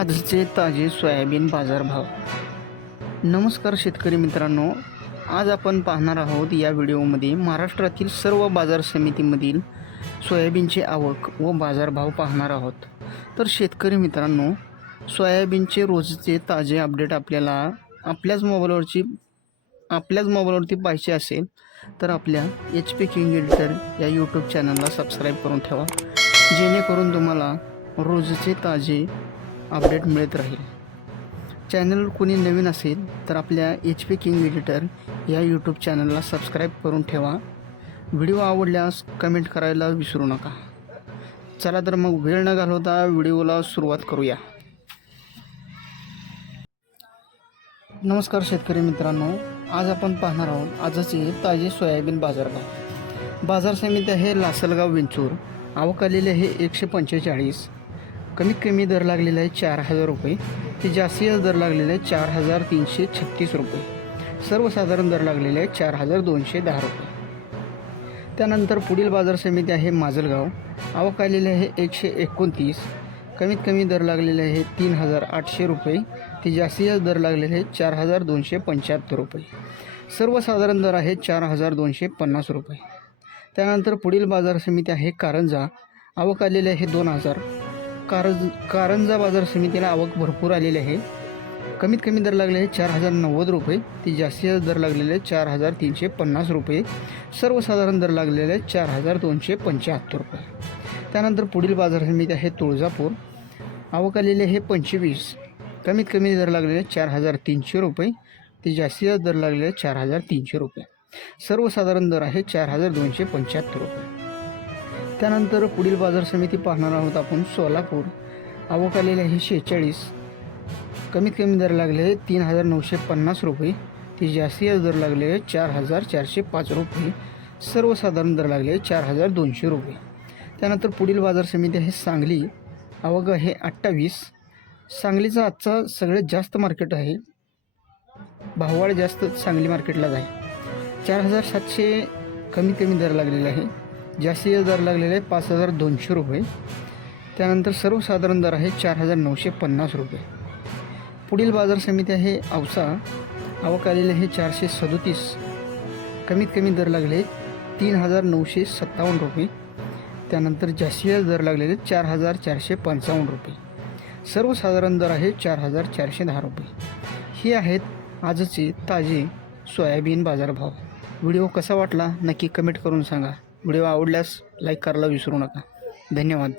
आजचे ताजे सोयाबीन बाजारभाव. नमस्कार शेतकरी मित्रांनो आज आपण पाहणार आहोत या व्हिडिओमध्ये महाराष्ट्रातील सर्व बाजार समितीमधील सोयाबीनची आवक व बाजारभाव पाहणार आहोत. तर शेतकरी मित्रांनो सोयाबीनचे रोजचे ताजे अपडेट आपल्याला आपल्याच मोबाईलवरची आपल्याच मोबाईलवरती पाहिजे असेल तर आपल्या एच पी किंग एडिटर या यूट्यूब चॅनलला सबस्क्राईब करून ठेवा. जेणेकरून तुम्हाला रोजचे ताजे अपडेट मिळत राहील. चॅनल कोणी नवीन असेल तर आपल्या एच पी किंग एडिटर या यूट्यूब चॅनलला सबस्क्राईब करून ठेवा. व्हिडिओ आवडल्यास कमेंट करायला विसरू नका. चला तर मग वेळ न घालवता व्हिडिओला सुरुवात करूया. नमस्कार शेतकरी मित्रांनो आज आपण पाहणार आहोत आजचे ताजे सोयाबीन बाजारभाव. बाजार समिती आहे लासलगाव विंचूर आवक आलेले आहे एकशे पंचेचाळीस. कमीत कमी दर लागलेला आहे चार हजार रुपये. ते जास्तीत दर लागलेले आहे चार हजार तीनशे छत्तीस रुपये. सर्वसाधारण दर लागलेले आहे चार हजार दोनशे दहा रुपये. त्यानंतर पुढील बाजार समिती आहे माजलगाव. आवक आलेली आहे एकशे एकोणतीस. कमीत कमी दर लागलेले आहे तीन हजार आठशे रुपये. ते जास्तीत दर लागलेले आहे चार हजार दोनशे पंच्याहत्तर रुपये. सर्वसाधारण दर आहे चार हजार दोनशे पन्नास रुपये. त्यानंतर पुढील बाजार समिती आहे कारंजा. आवक आलेली आहे दोन हजार. कारंज कारंजा बाजार समितीला आवक भरपूर आलेली आहे. कमीत कमी दर लागले आहे चार हजार नव्वद रुपये ते जास्तीत दर लागलेले चार हजार तीनशे पन्नास रुपये सर्वसाधारण दर लागलेले चार हजार दोनशे पंच्याहत्तर रुपये. त्यानंतर पुढील बाजार समिती आहे तुळजापूर. आवक आलेली आहे पंचवीस. कमीत कमी दर लागलेले चार हजार तीनशे रुपये ते जास्तीत दर लागलेले चार हजार तीनशे रुपये. सर्वसाधारण दर आहे चार हजार दोनशे पंच्याहत्तर रुपये. त्यानंतर पुढील बाजार समिती पाहणार आहोत आपण सोलापूर. आवक आलेली आहे शेहेचाळीस. कमीत कमी दर लागले आहे तीन हजार नऊशे पन्नास रुपये. ते जास्तीत दर लागले आहे चार हजार चारशे पाच रुपये. सर्वसाधारण दर लागले आहे चार हजार दोनशे रुपये. त्यानंतर पुढील बाजार समिती आहे सांगली. आवक आहे अठ्ठावीस. सांगलीचा आजचा सगळ्यात जास्त मार्केट आहे. भाववाढ जास्त सांगली मार्केटलाच आहे. चार हजार सातशे कमीत कमी दर लागलेला आहे. जास्तीत दर लागलेला आहे पाच हजार दोनशे रुपये. त्यानंतर सर्वसाधारण दर आहे चार हजार नऊशे पन्नास रुपये. पुढील बाजार समिती आहे औसा. आवक आलेली आहे चारशे सदोतीस. कमीत कमी दर लागले तीन हजार नऊशे सत्तावन्न रुपये. त्यानंतर जास्तीत दर लागलेले चार हजार चारशे पंचावन्न रुपये. सर्वसाधारण दर आहे चार हजार चारशे दहा रुपये. हे आहेत आजचे ताजे सोयाबीन बाजारभाव. व्हिडिओ कसा वाटला नक्की कमेंट करून सांगा. व्हिडिओ आवडल्यास लाईक करायला विसरू नका. धन्यवाद.